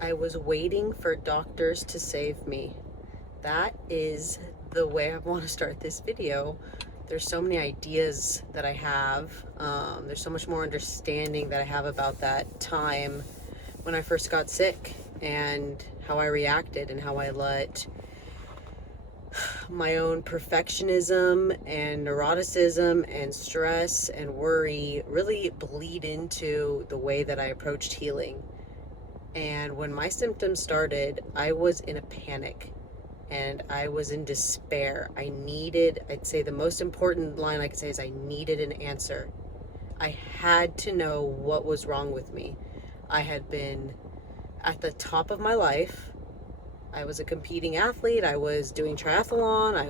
I was waiting for doctors to save me. That is the way I want to start this video. There's so many ideas that I have. There's so much more understanding that I have about that time when I first got sick and how I reacted and how I let my own perfectionism and neuroticism and stress and worry really bleed into the way that I approached healing. And when my symptoms started, I was in a panic and I was in despair. I'd say the most important line I could say is I needed an answer. I had to know what was wrong with me. I had been at the top of my life. I was a competing athlete. I was doing triathlon. I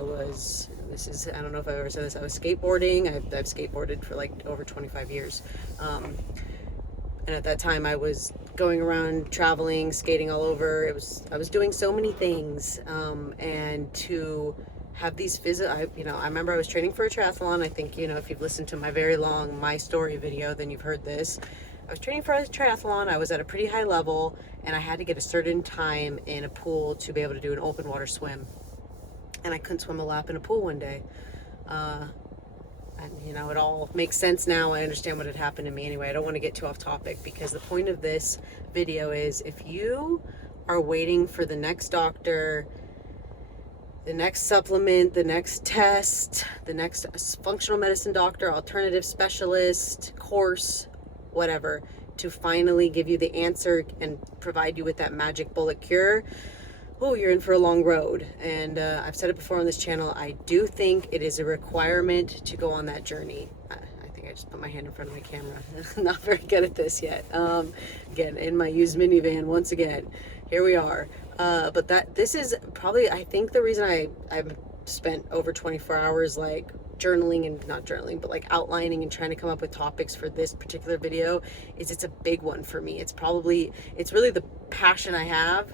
don't know if I've ever said this, I was skateboarding. I've skateboarded for like over 25 years. And at that time I was going around traveling, skating all over. I was doing so many things. And to have these I remember I was training for a triathlon. I think, if you've listened to my very long My Story video, then you've heard this. I was training for a triathlon. I was at a pretty high level and I had to get a certain time in a pool to be able to do an open water swim. And I couldn't swim a lap in a pool one day. And it all makes sense now. I understand what had happened to me anyway. I don't want to get too off topic because the point of this video is if you are waiting for the next doctor, the next supplement, the next test, the next functional medicine doctor, alternative specialist, course, whatever, to finally give you the answer and provide you with that magic bullet cure, you're in for a long road. And I've said it before on this channel, I do think it is a requirement to go on that journey. I think I just put my hand in front of my camera. Not very good at this yet. Again, in my used minivan, once again, here we are. But this is probably, I think the reason I've spent over 24 hours like journaling and not journaling, but like outlining and trying to come up with topics for this particular video is it's a big one for me. It's really the passion I have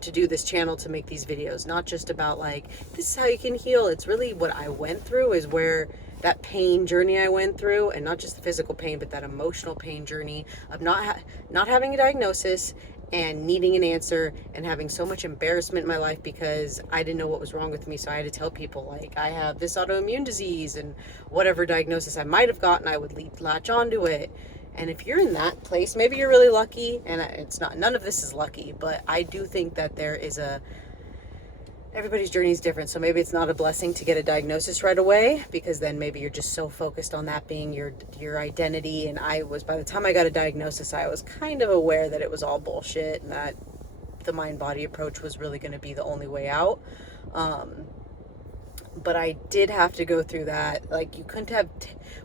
to do this channel, to make these videos, not just about like, this is how you can heal. It's really what I went through, is where that pain journey I went through, and not just the physical pain, but that emotional pain journey of not having a diagnosis and needing an answer and having so much embarrassment in my life because I didn't know what was wrong with me. So I had to tell people like, I have this autoimmune disease, and whatever diagnosis I might have gotten, I would latch onto it. And if you're in that place, maybe you're really lucky, and none of this is lucky, but I do think that everybody's journey is different. So maybe it's not a blessing to get a diagnosis right away, because then maybe you're just so focused on that being your identity. And by the time I got a diagnosis, I was kind of aware that it was all bullshit and that the mind-body approach was really going to be the only way out. But I did have to go through that. Like,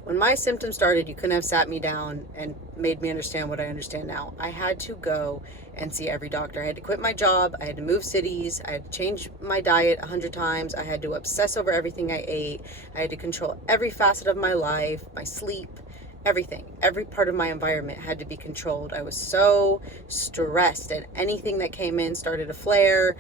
when my symptoms started, you couldn't have sat me down and made me understand what I understand now. I had to go and see every doctor. I had to quit my job. I had to move cities. I had to change my diet 100 times. I had to obsess over everything I ate. I had to control every facet of my life, my sleep, everything. Every part of my environment had to be controlled. I was so stressed, and anything that came in started a flare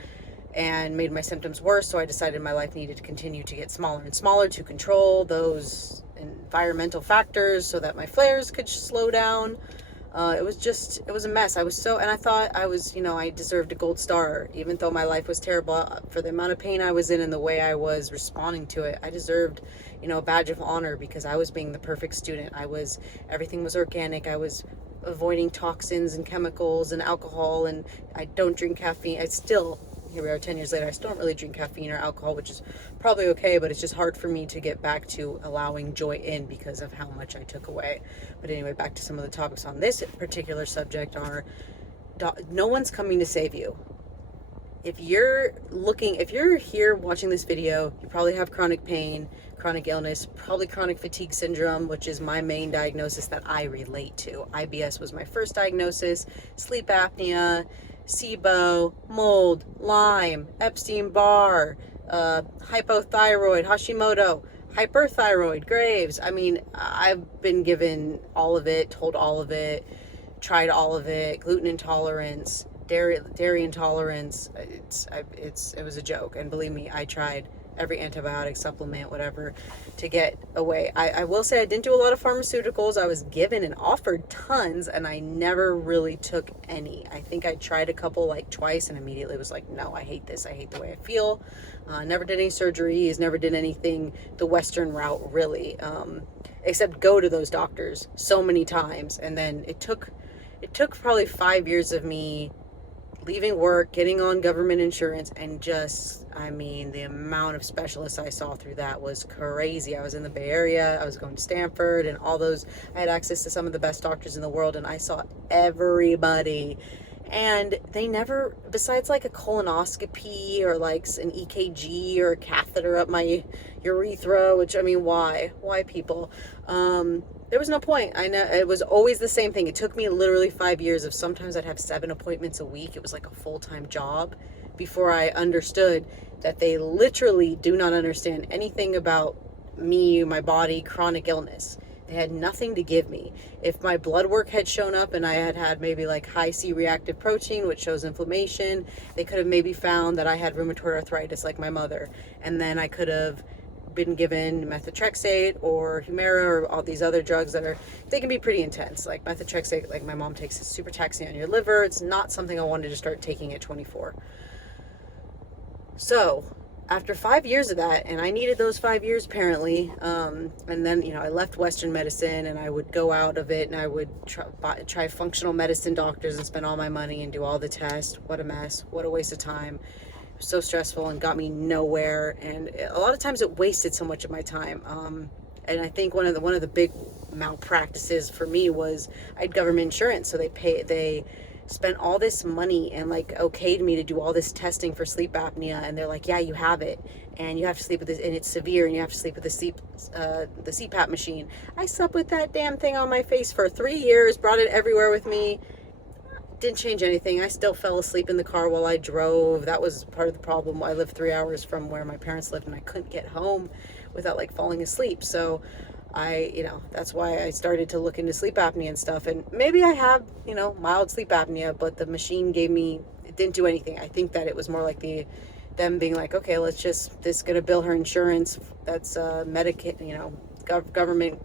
and made my symptoms worse. So I decided my life needed to continue to get smaller and smaller to control those environmental factors so that my flares could slow down. It was a mess. And I thought I deserved a gold star, even though my life was terrible. For the amount of pain I was in and the way I was responding to it, I deserved, a badge of honor, because I was being the perfect student. Everything was organic. I was avoiding toxins and chemicals and alcohol, and I don't drink caffeine. Here we are 10 years later, I still don't really drink caffeine or alcohol, which is probably okay, but it's just hard for me to get back to allowing joy in because of how much I took away. But anyway, back to some of the topics on this particular subject are, no one's coming to save you. If you're here watching this video, you probably have chronic pain, chronic illness, probably chronic fatigue syndrome, which is my main diagnosis that I relate to. IBS was my first diagnosis, sleep apnea, SIBO, mold, Lyme, Epstein-Barr, hypothyroid, Hashimoto, hyperthyroid, Graves. I've been given all of it, told all of it, tried all of it, gluten intolerance, dairy intolerance. It was a joke, and believe me, I tried every antibiotic, supplement, whatever, to get away. I will say I didn't do a lot of pharmaceuticals. I was given and offered tons, and I never really took any. I think I tried a couple like twice and immediately was like, no, I hate this. I hate the way I feel. Never did any surgeries, never did anything the Western route, really, except go to those doctors so many times. And then it took probably 5 years of me leaving work, getting on government insurance, and just, I mean, the amount of specialists I saw through that was crazy. I was in the Bay Area, I was going to Stanford and all those. I had access to some of the best doctors in the world, and I saw everybody. And they never, besides like a colonoscopy or like an EKG or a catheter up my urethra, which, I mean, why people? There was no point. I know it was always the same thing. It took me literally 5 years of, sometimes I'd have 7 appointments a week. It was like a full-time job before I understood that they literally do not understand anything about me, my body, chronic illness. They had nothing to give me. If my blood work had shown up and I had maybe like high C-reactive protein, which shows inflammation, they could have maybe found that I had rheumatoid arthritis like my mother. And then I could have been given methotrexate or Humira or all these other drugs that they can be pretty intense. Like methotrexate, like my mom takes, is super taxing on your liver. It's not something I wanted to start taking at 24. So after 5 years of that, and I needed those 5 years apparently, and then, I left Western medicine and I would go out of it and I would try functional medicine doctors and spend all my money and do all the tests. What a mess. What a waste of time. So stressful and got me nowhere, and a lot of times it wasted so much of my time. And I think one of the big malpractices for me was I had government insurance, so they spent all this money and like okayed me to do all this testing for sleep apnea, and they're like, yeah, you have it, and you have to sleep with this, and it's severe, and you have to sleep with the CPAP machine. I slept with that damn thing on my face for 3 years, brought it everywhere with me. Didn't change anything. I still fell asleep in the car while I drove. That was part of the problem. I lived 3 hours from where my parents lived, and I couldn't get home without like falling asleep. So that's why I started to look into sleep apnea and stuff. And maybe I have, mild sleep apnea, but the machine it didn't do anything. I think that it was more like them being like, okay, this is going to bill her insurance. That's Medicaid, government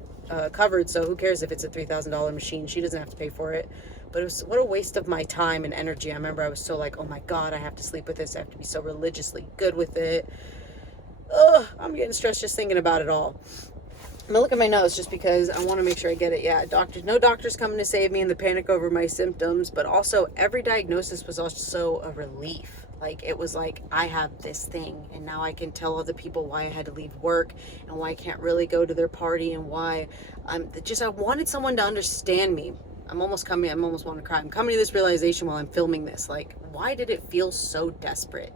covered. So who cares if it's a $3,000 machine? She doesn't have to pay for it. But it was, what a waste of my time and energy. I remember I was so like, oh my God, I have to sleep with this. I have to be so religiously good with it. Ugh, I'm getting stressed just thinking about it all. I'm gonna look at my nose just because I want to make sure I get it. Yeah, no doctors coming to save me in the panic over my symptoms, but also every diagnosis was also a relief. Like, it was like, I have this thing, and now I can tell other people why I had to leave work and why I can't really go to their party, and why I wanted someone to understand me. I'm almost want to cry. I'm coming to this realization while I'm filming this. Like, why did it feel so desperate?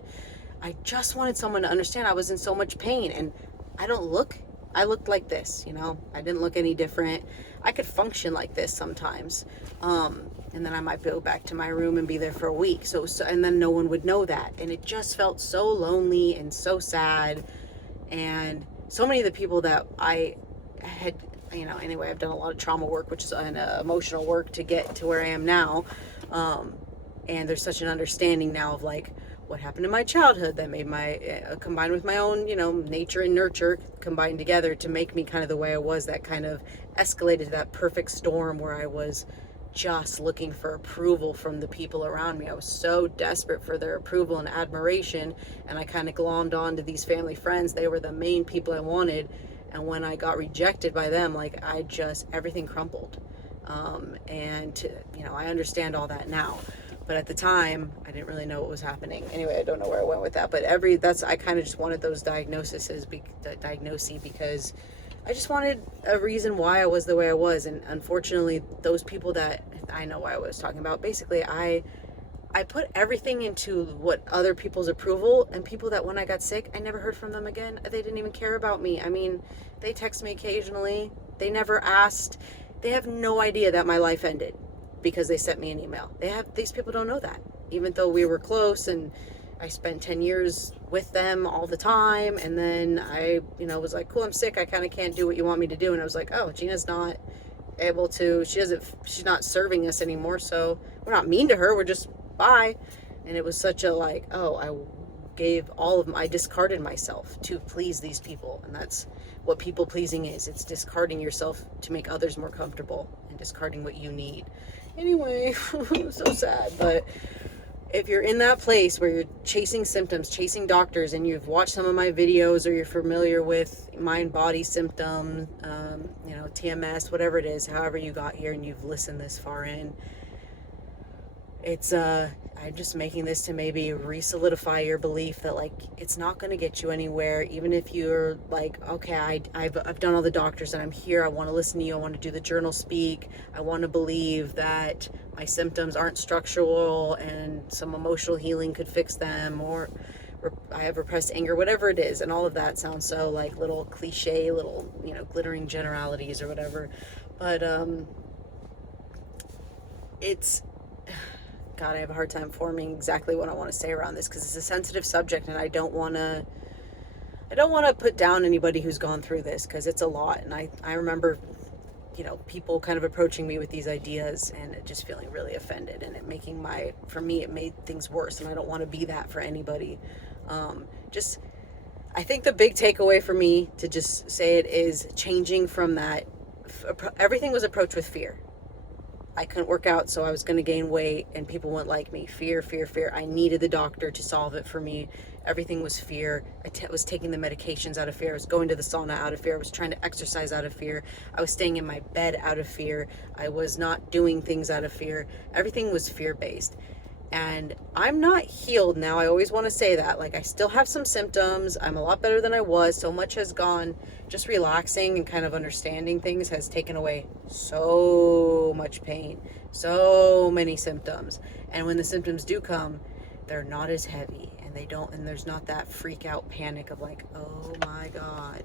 I just wanted someone to understand I was in so much pain, and I looked like this, I didn't look any different. I could function like this sometimes. And then I might go back to my room and be there for a week. So, and then no one would know that. And it just felt so lonely and so sad. And so many of the people that I had, anyway, I've done a lot of trauma work, which is an emotional work to get to where I am now. And there's such an understanding now of like what happened in my childhood that made combined with my own, nature and nurture combined together to make me kind of the way I was, that kind of escalated to that perfect storm where I was just looking for approval from the people around me. I was so desperate for their approval and admiration, and I kind of glommed on to these family friends. They were the main people I wanted. And when I got rejected by them, like, everything crumpled. I understand all that now. But at the time, I didn't really know what was happening. Anyway, I don't know where I went with that. But I kind of just wanted those diagnoses because I just wanted a reason why I was the way I was. And unfortunately, those people that I know why I was talking about, basically, I put everything into what other people's approval, and people that when I got sick, I never heard from them again. They didn't even care about me. I mean, they text me occasionally. They never asked. They have no idea that my life ended because they sent me an email. These people don't know that, even though we were close and I spent 10 years with them all the time. And then I, was like, cool, I'm sick. I kind of can't do what you want me to do. And I was like, oh, Gina's not able to, she's not serving us anymore. So we're not mean to her. We're just bye. And it was such a like, oh, gave all of I discarded myself to please these people. And that's what people pleasing is. It's discarding yourself to make others more comfortable and discarding what you need. Anyway, so sad. But if you're in that place where you're chasing symptoms, chasing doctors, and you've watched some of my videos, or you're familiar with mind body symptom, TMS, whatever it is, however you got here and you've listened this far in, it's I'm just making this to maybe re-solidify your belief that like it's not going to get you anywhere. Even if you're like, okay, I've done all the doctors and I'm here, I want to listen to you, I want to do the journal speak, I want to believe that my symptoms aren't structural and some emotional healing could fix them, or I have repressed anger, whatever it is. And all of that sounds so like little cliche, little, glittering generalities or whatever. But it's, God, I have a hard time forming exactly what I want to say around this, because it's a sensitive subject, and I don't want to put down anybody who's gone through this, because it's a lot. And I remember, people kind of approaching me with these ideas and just feeling really offended, and it made things worse. And I don't want to be that for anybody. I think the big takeaway for me, to just say it, is changing from that. Everything was approached with fear. I couldn't work out, so I was going to gain weight, and people wouldn't like me. Fear, fear, fear. I needed the doctor to solve it for me. Everything was fear. I was taking the medications out of fear. I was going to the sauna out of fear. I was trying to exercise out of fear. I was staying in my bed out of fear. I was not doing things out of fear. Everything was fear-based. And I'm not healed now. I always want to say that. Like, I still have some symptoms. I'm a lot better than I was. So much has gone. Just relaxing and kind of understanding things has taken away so much pain, so many symptoms. And when the symptoms do come, they're not as heavy, and there's not that freak out panic of like, oh my God,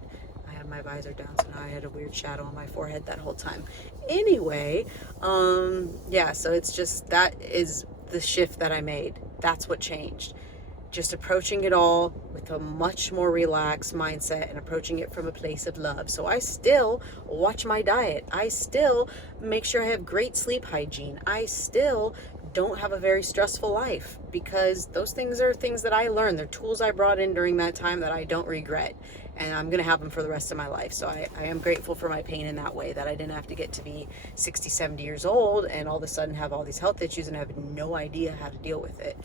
I had my visor down, so now I had a weird shadow on my forehead that whole time. Anyway, so it's just, that is the shift that I made. That's what changed. Just approaching it all with a much more relaxed mindset and approaching it from a place of love. So I still watch my diet. I still make sure I have great sleep hygiene. I still don't have a very stressful life, because those things are things that I learned. They're tools I brought in during that time that I don't regret. And I'm going to have them for the rest of my life. So I am grateful for my pain in that way, that I didn't have to get to be 60, 70 years old and all of a sudden have all these health issues and have no idea how to deal with it.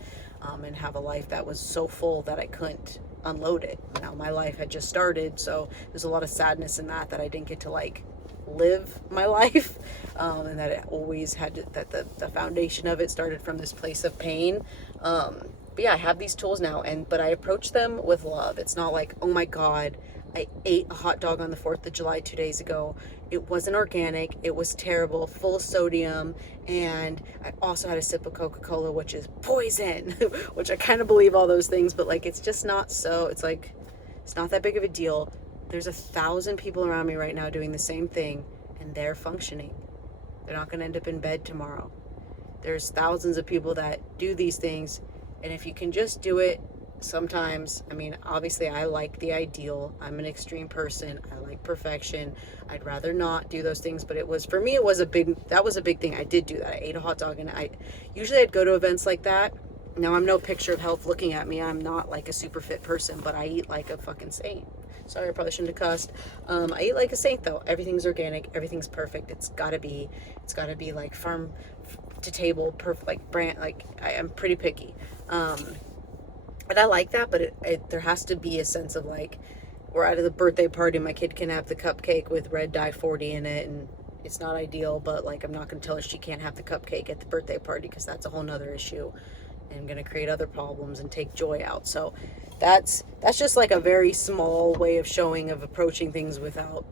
And have a life that was so full that I couldn't unload it. Now my life had just started, so there's a lot of sadness in that I didn't get to like live my life, and that it always had to, that the foundation of it started from this place of pain. But yeah, I have these tools now, but I approach them with love. It's not like, oh my God, I ate a hot dog on the 4th of July 2 days ago. It wasn't organic. It was terrible, full of sodium. And I also had a sip of Coca-Cola, which is poison, which I kind of believe all those things, but like, it's just not so, it's like, it's not that big of a deal. There's 1,000 people around me right now doing the same thing, and they're functioning. They're not going to end up in bed tomorrow. There's thousands of people that do these things. And if you can just do it sometimes, I mean, obviously I like the ideal. I'm an extreme person. I like perfection. I'd rather not do those things, but for me, that was a big thing. I did do that. I ate a hot dog, and I'd go to events like that. Now, I'm no picture of health looking at me. I'm not like a super fit person, but I eat like a fucking saint. Sorry, I probably shouldn't have cussed. I eat like a saint though. Everything's organic. Everything's perfect. It's gotta be like farm to table, perfect, like brand, like I am pretty picky. And I like that, but there has to be a sense of like, we're at the birthday party, my kid can have the cupcake with red dye 40 in it, and it's not ideal, but like, I'm not going to tell her she can't have the cupcake at the birthday party, because that's a whole nother issue and going to create other problems and take joy out. So that's just like a very small way of approaching things without,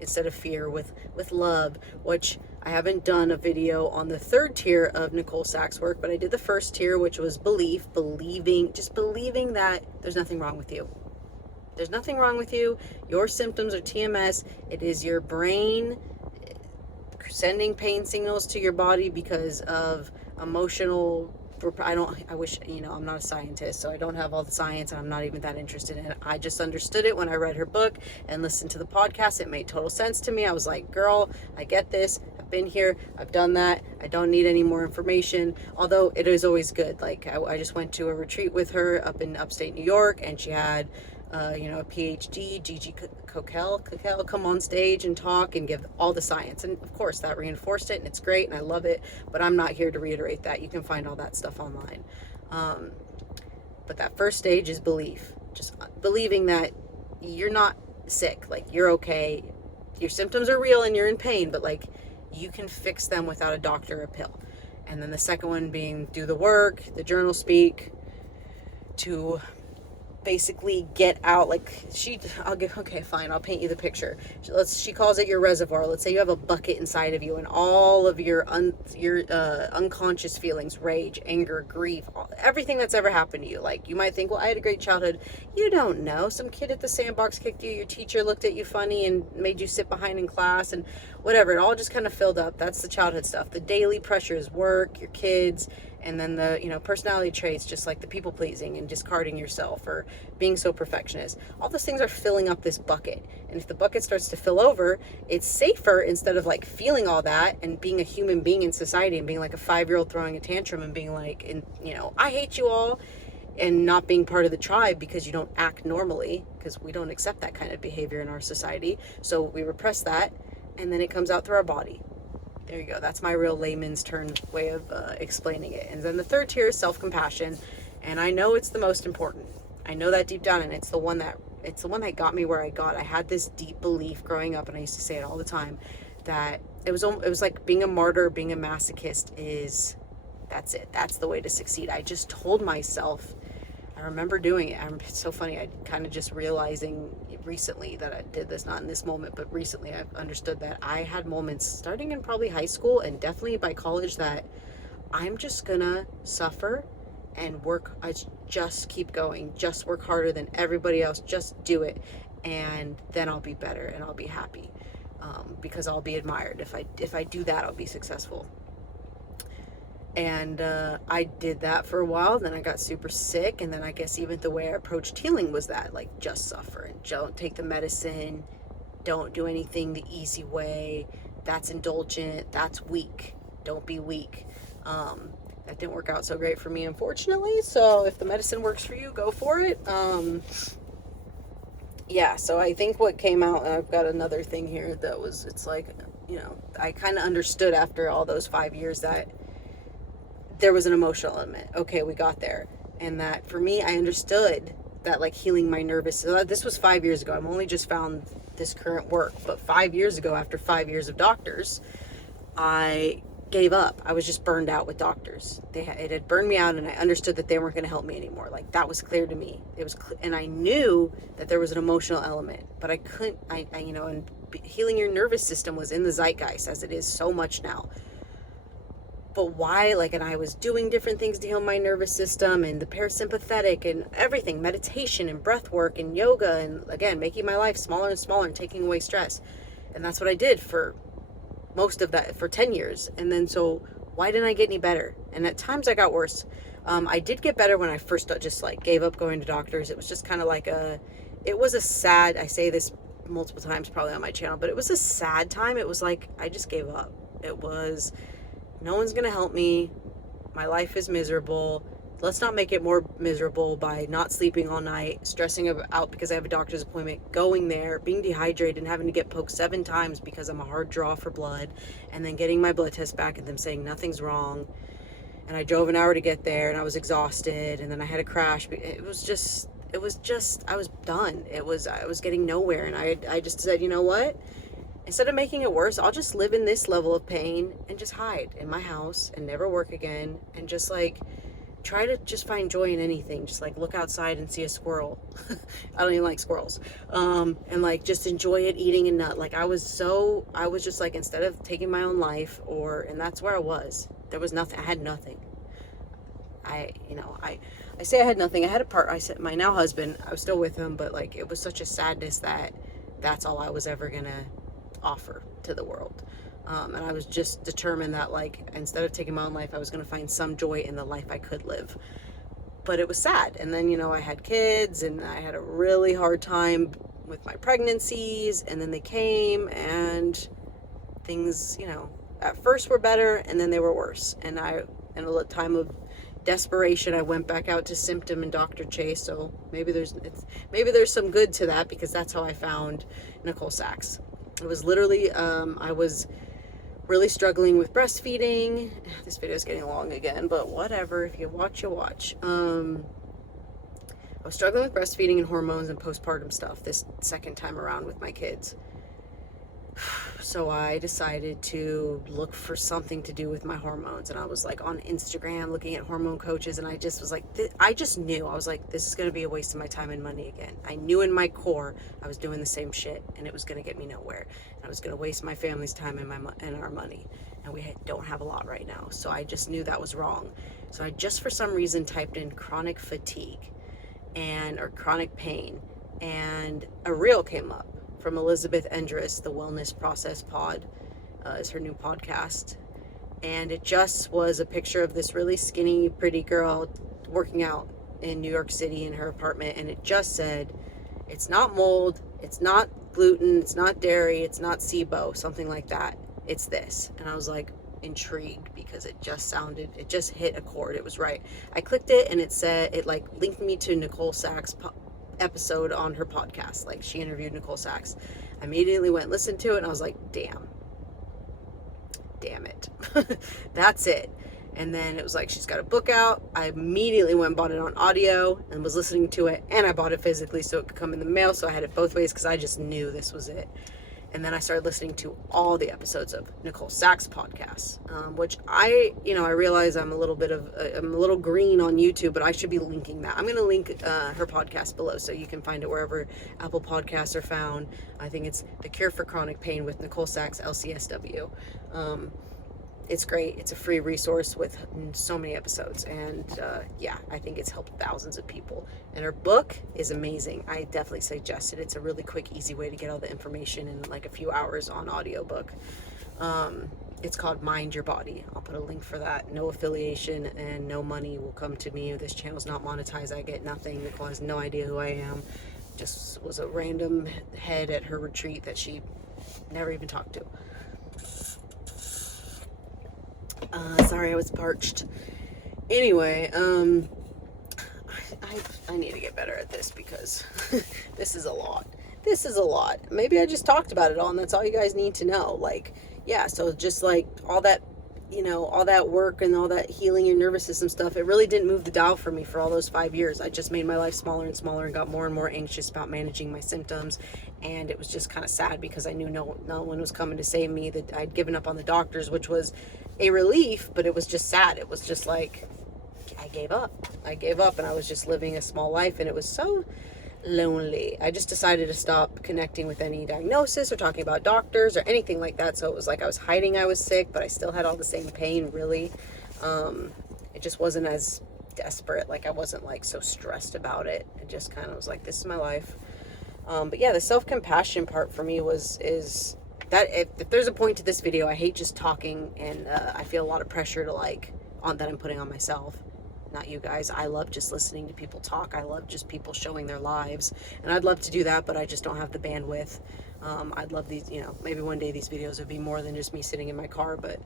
instead of fear, with love, which I haven't done a video on the 3rd tier of Nicole Sachs' work, but I did the 1st tier, which was believing that there's nothing wrong with you. There's nothing wrong with you. Your symptoms are TMS. It is your brain sending pain signals to your body because of emotional I wish, I'm not a scientist, so I don't have all the science, and I'm not even that interested in it. I just understood it when I read her book and listened to the podcast. It made total sense to me. I was like, girl, I get this. I've been here. I've done that. I don't need any more information. Although it is always good. Like, I just went to a retreat with her up in upstate New York, and she had a PhD, Gigi Coquel, come on stage and talk and give all the science. And of course that reinforced it, and it's great, and I love it, but I'm not here to reiterate that. You can find all that stuff online. But that first stage is belief. Just believing that you're not sick, like you're okay. Your symptoms are real and you're in pain, but like you can fix them without a doctor or a pill. And then the second one being do the work, the journal speak, to basically get out. Like okay, fine, I'll paint you the picture. She calls it your reservoir. Let's say you have a bucket inside of you, and all of your unconscious feelings, rage, anger, grief, everything that's ever happened to you. Like, you might think, well, I had a great childhood. You don't know. Some kid at the sandbox kicked you, your teacher looked at you funny and made you sit behind in class, and whatever. It all just kind of filled up. That's the childhood stuff. The daily pressures, work, your kids, and then the personality traits, just like the people pleasing and discarding yourself or being so perfectionist. All those things are filling up this bucket, and if the bucket starts to fill over, it's safer, instead of like feeling all that and being a human being in society and being like a 5-year-old throwing a tantrum and being like, I hate you all, and not being part of the tribe because you don't act normally, because we don't accept that kind of behavior in our society. So we repress that, and then it comes out through our body. There you go. That's my real layman's term way of explaining it. And then the third tier is self-compassion. And I know it's the most important. I know that deep down, and it's the one that got me where I got. I had this deep belief growing up, and I used to say it all the time, that it was like being a martyr, being a masochist that's it. That's the way to succeed. I just told myself, I remember doing it. It's so funny. I kind of just realizing recently that I did this, not in this moment, but recently I've understood that I had moments starting in probably high school and definitely by college that I'm just gonna suffer and work. I just keep going, just work harder than everybody else, just do it, and then I'll be better and I'll be happy, because I'll be admired. If I do that, I'll be successful. And I did that for a while. Then I got super sick, and then I guess even the way I approached healing was that, like, just suffer and don't take the medicine, don't do anything the easy way. That's indulgent, that's weak. Don't be weak. That didn't work out so great for me, unfortunately. So if the medicine works for you, go for it. Yeah, so I think what came out, and I've got another thing here that was, it's like, I kind of understood after all those 5 years that there was an emotional element. Okay, we got there. And that for me, I understood that, like, healing my nervous, this was 5 years ago. I'm only just found this current work, but 5 years ago, after 5 years of doctors, I gave up. I was just burned out with doctors. It had burned me out, and I understood that they weren't going to help me anymore. Like, that was clear to me. It was, and I knew that there was an emotional element, but I couldn't, and healing your nervous system was in the zeitgeist, as it is so much now. But why? And I was doing different things to heal my nervous system, and the parasympathetic and everything, meditation and breath work and yoga, and again, making my life smaller and smaller and taking away stress. And that's what I did for most of that, for 10 years. And then, so why didn't I get any better? And at times I got worse. I did get better when I first just gave up going to doctors. It was just kind of it was a sad, I say this multiple times probably on my channel, but it was a sad time. It was like, I just gave up. It was, no one's going to help me. My life is miserable. Let's not make it more miserable by not sleeping all night, stressing out because I have a doctor's appointment, going there, being dehydrated and having to get poked 7 times because I'm a hard draw for blood, and then getting my blood test back and them saying nothing's wrong. And I drove an hour to get there, and I was exhausted, and then I had a crash. It was just, I was done. I was getting nowhere, and I just said, you know what? Instead of making it worse, I'll just live in this level of pain and just hide in my house and never work again, and just try to just find joy in anything. Just look outside and see a squirrel. I don't even like squirrels. And just enjoy it, eating a nut. I was just instead of taking my own life, and that's where I was. There was nothing. I had nothing. I say I had nothing. I had I said my now husband, I was still with him, but it was such a sadness that that's all I was ever gonna offer to the world. And I was just determined that, like, instead of taking my own life, I was going to find some joy in the life I could live. But it was sad. And then, I had kids, and I had a really hard time with my pregnancies, and then they came, and things, at first were better, and then they were worse. And in a time of desperation, I went back out to Symptom and Dr. Chase. So maybe there's some good to that, because that's how I found Nicole Sachs. It was literally, I was really struggling with breastfeeding. This video is getting long again, but whatever. If you watch, you watch. I was struggling with breastfeeding and hormones and postpartum stuff this second time around with my kids. So I decided to look for something to do with my hormones, and I was like on Instagram looking at hormone coaches, and I just was like, I just knew, I was like, this is going to be a waste of my time and money again. I knew in my core I was doing the same shit, and it was going to get me nowhere, and I was going to waste my family's time and our money, and we don't have a lot right now. So I just knew that was wrong. So I just for some reason typed in chronic fatigue or chronic pain, and a reel came up from Elizabeth Endress, the Wellness Process Pod, is her new podcast. And it just was a picture of this really skinny, pretty girl working out in New York City in her apartment. And it just said, it's not mold, it's not gluten, it's not dairy, it's not SIBO, something like that. It's this. And I was like intrigued, because it just hit a chord. It was right. I clicked it, and it like linked me to Nicole Sachs' episode on her podcast. Like, she interviewed Nicole Sachs. I immediately went and listened to it, and I was like, damn it. That's it. And then it was like, she's got a book out. I immediately went and bought it on audio and was listening to it, and I bought it physically so it could come in the mail. So I had it both ways, because I just knew this was it. And then I started listening to all the episodes of Nicole Sachs' podcast, which I realize I'm a little green on YouTube, but I should be linking that. I'm going to link her podcast below, so you can find it wherever Apple Podcasts are found. I think it's The Cure for Chronic Pain with Nicole Sachs, LCSW. It's great. It's a free resource with so many episodes. And I think it's helped thousands of people. And her book is amazing. I definitely suggest it. It's a really quick, easy way to get all the information in like a few hours on audiobook. It's called Mind Your Body. I'll put a link for that. No affiliation and no money will come to me. This channel's not monetized. I get nothing. Nicole has no idea who I am. Just was a random head at her retreat that she never even talked to. Sorry, I was parched. Anyway, I need to get better at this, because this is a lot. Maybe I just talked about it all, and that's all you guys need to know. Like, yeah, so just like all that, all that work and all that healing your nervous system stuff, it really didn't move the dial for me for all those 5 years. I just made my life smaller and smaller and got more and more anxious about managing my symptoms. And it was just kind of sad, because I knew no one was coming to save me, that I'd given up on the doctors, which was a relief, but it was just sad. It was just like, I gave up, and I was just living a small life, and it was so lonely. I just decided to stop connecting with any diagnosis or talking about doctors or anything like that. So it was like I was hiding I was sick, but I still had all the same pain, really. It just wasn't as desperate. Like, I wasn't like so stressed about it. It just kind of was like, this is my life. But yeah, the self-compassion part for me is that if there's a point to this video, I hate just talking, and I feel a lot of pressure that I'm putting on myself. Not you guys. I love just listening to people talk. I love just people showing their lives, and I'd love to do that, but I just don't have the bandwidth. I'd love these, maybe one day these videos would be more than just me sitting in my car, but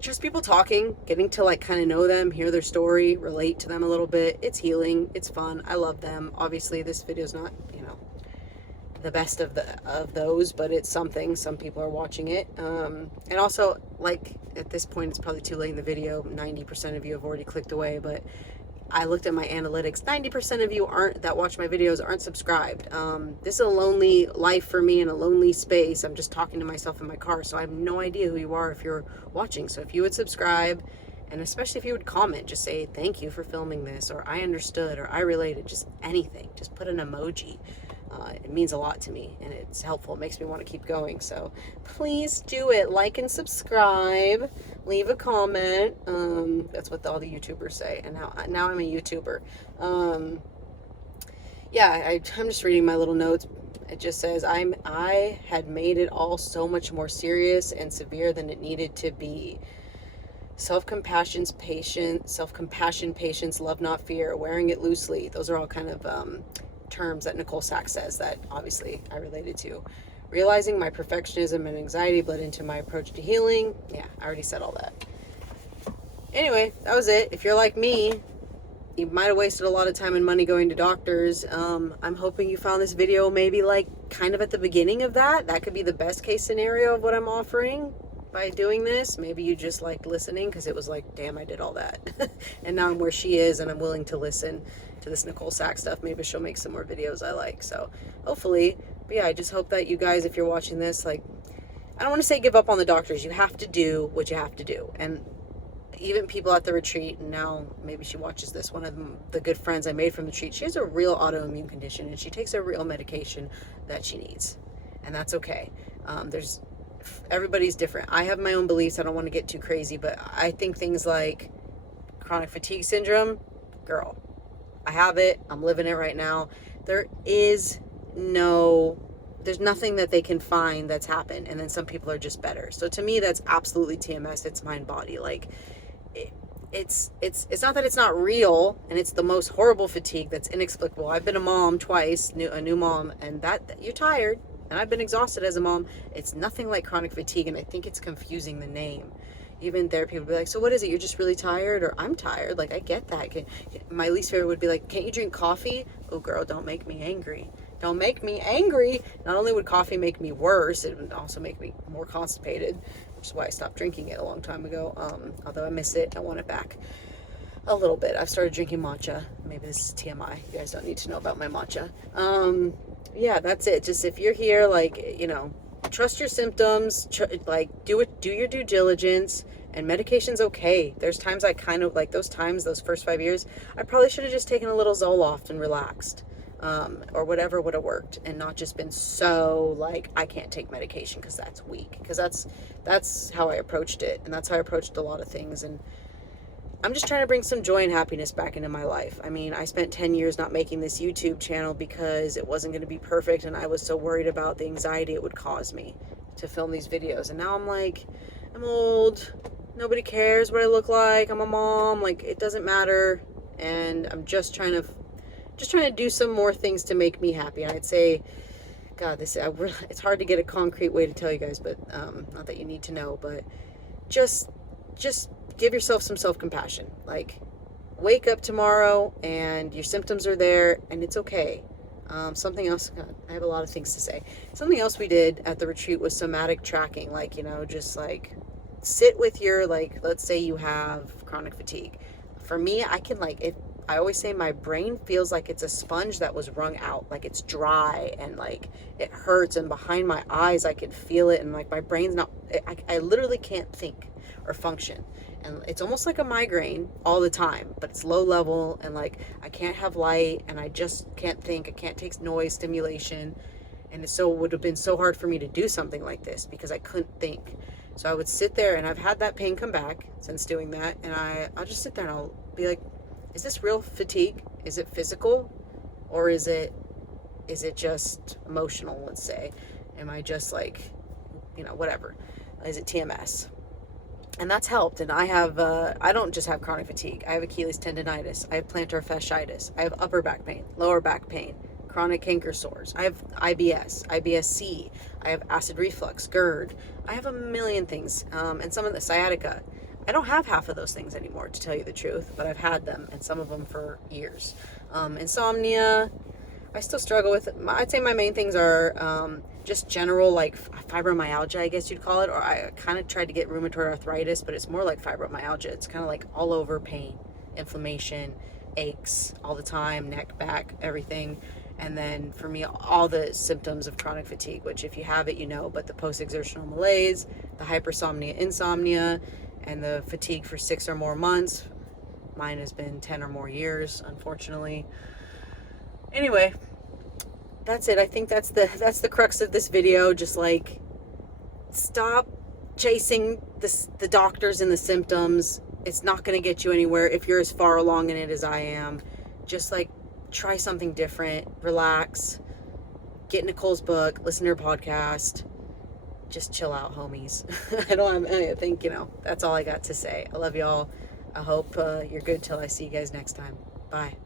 just people talking, getting to like kind of know them, hear their story, relate to them a little bit. It's healing. It's fun. I love them. Obviously, this video's not, the best of those, but it's something. Some people are watching it. And also, like, at this point, it's probably too late in the video. 90% of you have already clicked away, but I looked at my analytics. 90% of you that watch my videos aren't subscribed. This is a lonely life for me, in a lonely space. I'm just talking to myself in my car, so I have no idea who you are if you're watching. So if you would subscribe, and especially if you would comment, just say, thank you for filming this, or I understood, or I related, just anything. Just put an emoji. It means a lot to me, and it's helpful. It makes me want to keep going. So please do it. Like and subscribe. Leave a comment. That's what all the YouTubers say. And now I'm a YouTuber. Yeah, I'm just reading my little notes. It just says, I had made it all so much more serious and severe than it needed to be. Self-compassion, patience, love, not fear, wearing it loosely. Those are all kind of terms that Nicole Sachs says that obviously I related to. Realizing my perfectionism and anxiety bled into my approach to healing. Yeah, I already said all that. Anyway, that was it. If you're like me, you might have wasted a lot of time and money going to doctors. I'm hoping you found this video maybe like kind of at the beginning of that. That could be the best case scenario of what I'm offering by doing this. Maybe you just liked listening because it was like, damn, I did all that. And now I'm where she is and I'm willing to listen to this Nicole Sachs stuff. Maybe she'll make some more videos I like. So hopefully, but yeah, I just hope that you guys, if you're watching this, like, I don't want to say give up on the doctors. You have to do what you have to do. And even people at the retreat, and now maybe she watches this, one of the good friends I made from the retreat, she has a real autoimmune condition and she takes a real medication that she needs. And that's okay. Everybody's different. I have my own beliefs. I don't want to get too crazy, but I think things like chronic fatigue syndrome, girl, I have it. I'm living it right now. There's nothing that they can find that's happened. And then some people are just better. So to me, that's absolutely TMS. It's mind body. Like it's not that it's not real, and it's the most horrible fatigue that's inexplicable. I've been a mom twice, a new mom, and that you're tired. And I've been exhausted as a mom. It's nothing like chronic fatigue, and I think it's confusing the name. Even therapy would be like, so what is it? You're just really tired? Or I'm tired. Like, I get that. My least favorite would be like, can't you drink coffee? Oh, girl, don't make me angry. Don't make me angry. Not only would coffee make me worse, it would also make me more constipated, which is why I stopped drinking it a long time ago. Although I miss it, I want it back a little bit. I've started drinking matcha. Maybe this is TMI. You guys don't need to know about my matcha. Yeah, that's it. Just if you're here, like, trust your symptoms, do your due diligence, and medication's okay. There's times I kind of like those first 5 years, I probably should have just taken a little Zoloft and relaxed, or whatever would have worked, and not just been so like, I can't take medication because that's weak, because that's how I approached it, and that's how I approached a lot of things. And I'm just trying to bring some joy and happiness back into my life. I mean, I spent 10 years not making this YouTube channel because it wasn't going to be perfect, and I was so worried about the anxiety it would cause me to film these videos. And now I'm like, I'm old. Nobody cares what I look like. I'm a mom. Like, it doesn't matter. And I'm just trying to do some more things to make me happy. And I'd say, God, it's hard to get a concrete way to tell you guys, but not that you need to know, but just give yourself some self-compassion. Like, wake up tomorrow and your symptoms are there and it's okay. Something else, God, I have a lot of things to say. Something else we did at the retreat was somatic tracking. Like, just like sit with your, like, let's say you have chronic fatigue. For me, I always say my brain feels like it's a sponge that was wrung out. Like, it's dry and like it hurts, and behind my eyes I can feel it, and like my brain's not, I literally can't think or function. And it's almost like a migraine all the time, but it's low level, and like I can't have light, and I just can't think. I can't take noise stimulation, and it would have been so hard for me to do something like this because I couldn't think. So I would sit there, and I've had that pain come back since doing that, and I'll just sit there and I'll be like, is this real fatigue? Is it physical, or is it just emotional? Let's say, am I just like, whatever? Is it TMS? And that's helped. And I don't just have chronic fatigue. I have Achilles tendonitis. I have plantar fasciitis. I have upper back pain, lower back pain, chronic canker sores. I have IBS, IBS-C. I have acid reflux, GERD. I have a million things. And some of the sciatica. I don't have half of those things anymore, to tell you the truth, but I've had them, and some of them for years. Insomnia, I still struggle with it. I'd say my main things are just general, like fibromyalgia, I guess you'd call it, or I kind of tried to get rheumatoid arthritis, but it's more like fibromyalgia. It's kind of like all over pain, inflammation, aches all the time, neck, back, everything. And then for me, all the symptoms of chronic fatigue, which if you have it, but the post-exertional malaise, the hypersomnia, insomnia, and the fatigue for 6 or more months. Mine has been 10 or more years, unfortunately. Anyway, that's it. I think that's the crux of this video. Just like, stop chasing the doctors and the symptoms. It's not going to get you anywhere if you're as far along in it as I am. Just like, try something different, relax, get Nicole's book, listen to her podcast. Just chill out, homies. I think, that's all I got to say. I love y'all. I hope you're good till I see you guys next time. Bye.